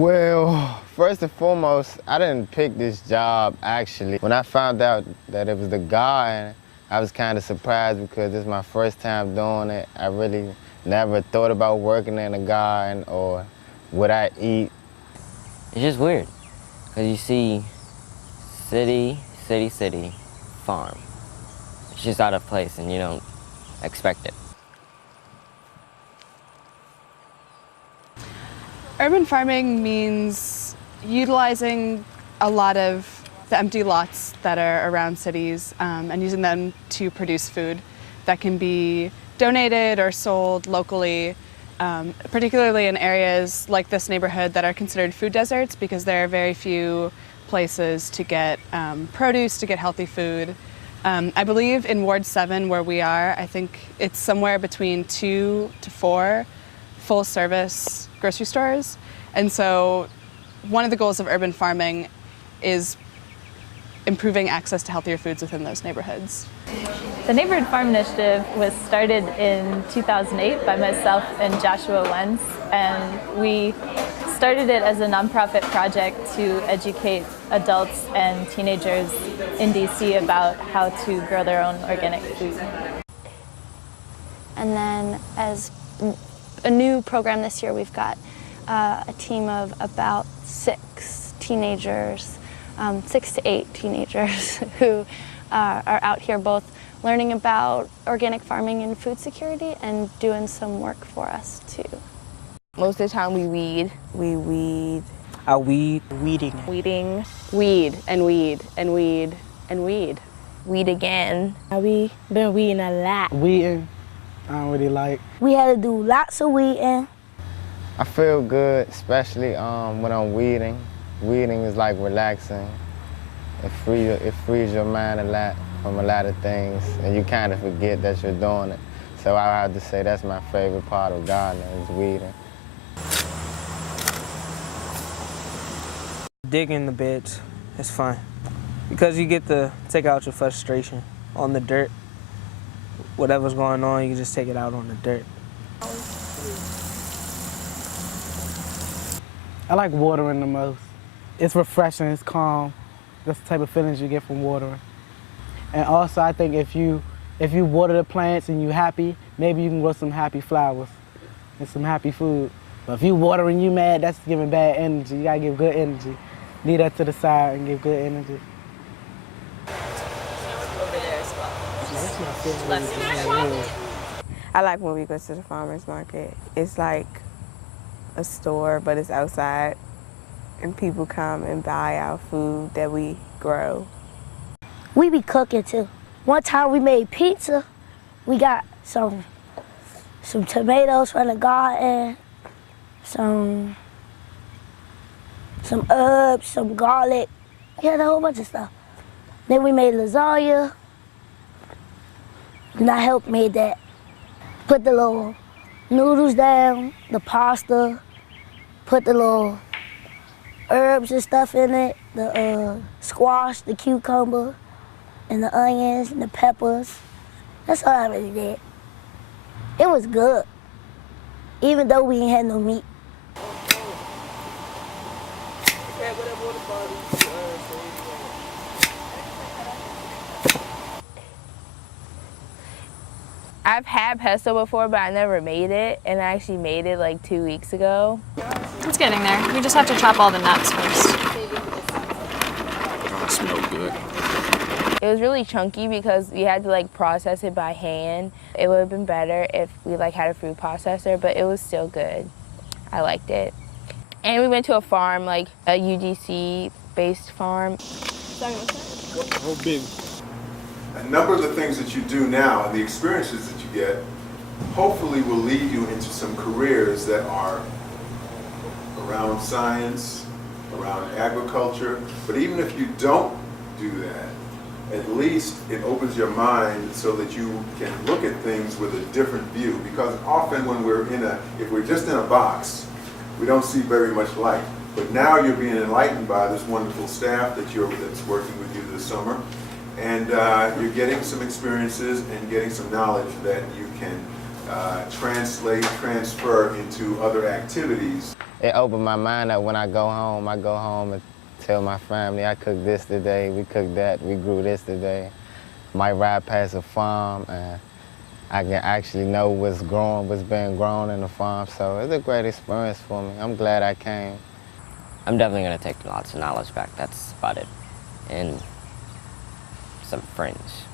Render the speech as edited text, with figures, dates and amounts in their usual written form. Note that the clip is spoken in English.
Well, first and foremost, I didn't pick this job actually. When I found out that it was the garden, I was kind of surprised because it's my first time doing it. I really never thought about working in a garden or what I eat. It's just weird, because you see city, city, city, farm. It's just out of place and you don't expect it. Urban farming means utilizing a lot of the empty lots that are around cities and using them to produce food that can be donated or sold locally, particularly in areas like this neighborhood that are considered food deserts because there are very few places to get produce, to get healthy food. I believe in Ward 7 where we are, I think it's somewhere between 2 to 4 full-service grocery stores. And so one of the goals of urban farming is improving access to healthier foods within those neighborhoods. The Neighborhood Farm Initiative was started in 2008 by myself and Joshua Wentz, and we started it as a nonprofit project to educate adults and teenagers in DC about how to grow their own organic food. And then as a new program this year, we've got a team of about 6 teenagers, 6 to 8 teenagers who are out here both learning about organic farming and food security and doing some work for us too. Most of the time we weed. We weed. I weed. Weeding. Weeding. Weed and weed and weed and weed. Weed again. We been weeding a lot. Weeding, I don't really like. We had to do lots of weeding. I feel good, especially when I'm weeding. Weeding is like relaxing. It frees your mind a lot from a lot of things, and you kind of forget that you're doing it. So I have to say that's my favorite part of gardening is weeding. Digging the beds is fun because you get to take out your frustration on the dirt. Whatever's going on, you can just take it out on the dirt. I like watering the most. It's refreshing, it's calm. That's the type of feelings you get from watering. And also, I think if you water the plants and you're happy, maybe you can grow some happy flowers and some happy food. But if you water and you mad, that's giving bad energy. You gotta give good energy. Leave that to the side and give good energy. I like when we go to the farmer's market. It's like a store, but it's outside. And people come and buy our food that we grow. We be cooking too. One time we made pizza. We got some tomatoes from the garden, some herbs, some garlic. We had a whole bunch of stuff. Then we made lasagna. And I helped made that. Put the little noodles down, the pasta, put the little herbs and stuff in it, the squash, the cucumber, and the onions and the peppers. That's all I really did. It was good, even though we ain't had no meat. I've had pesto before, but I never made it, and I actually made it like 2 weeks ago. It's getting there. We just have to chop all the nuts first. Oh, it smells good. It was really chunky because we had to like process it by hand. It would have been better if we like had a food processor, but it was still good. I liked it. And we went to a farm, like a UGC-based farm. How big? A number of the things that you do now and the experiences that you get hopefully will lead you into some careers that are around science, around agriculture. But even if you don't do that, at least it opens your mind so that you can look at things with a different view. Because often when if we're just in a box, we don't see very much light. But now you're being enlightened by this wonderful staff that's working with you this summer. And you're getting some experiences and getting some knowledge that you can translate, transfer into other activities. it opened my mind up when I go home. I go home and tell my family, I cooked this today, we cooked that, we grew this today. Might ride past a farm and I can actually know what's growing, what's being grown in the farm. So it's a great experience for me. I'm glad I came. I'm definitely gonna take lots of knowledge back, that's about it. And some friends.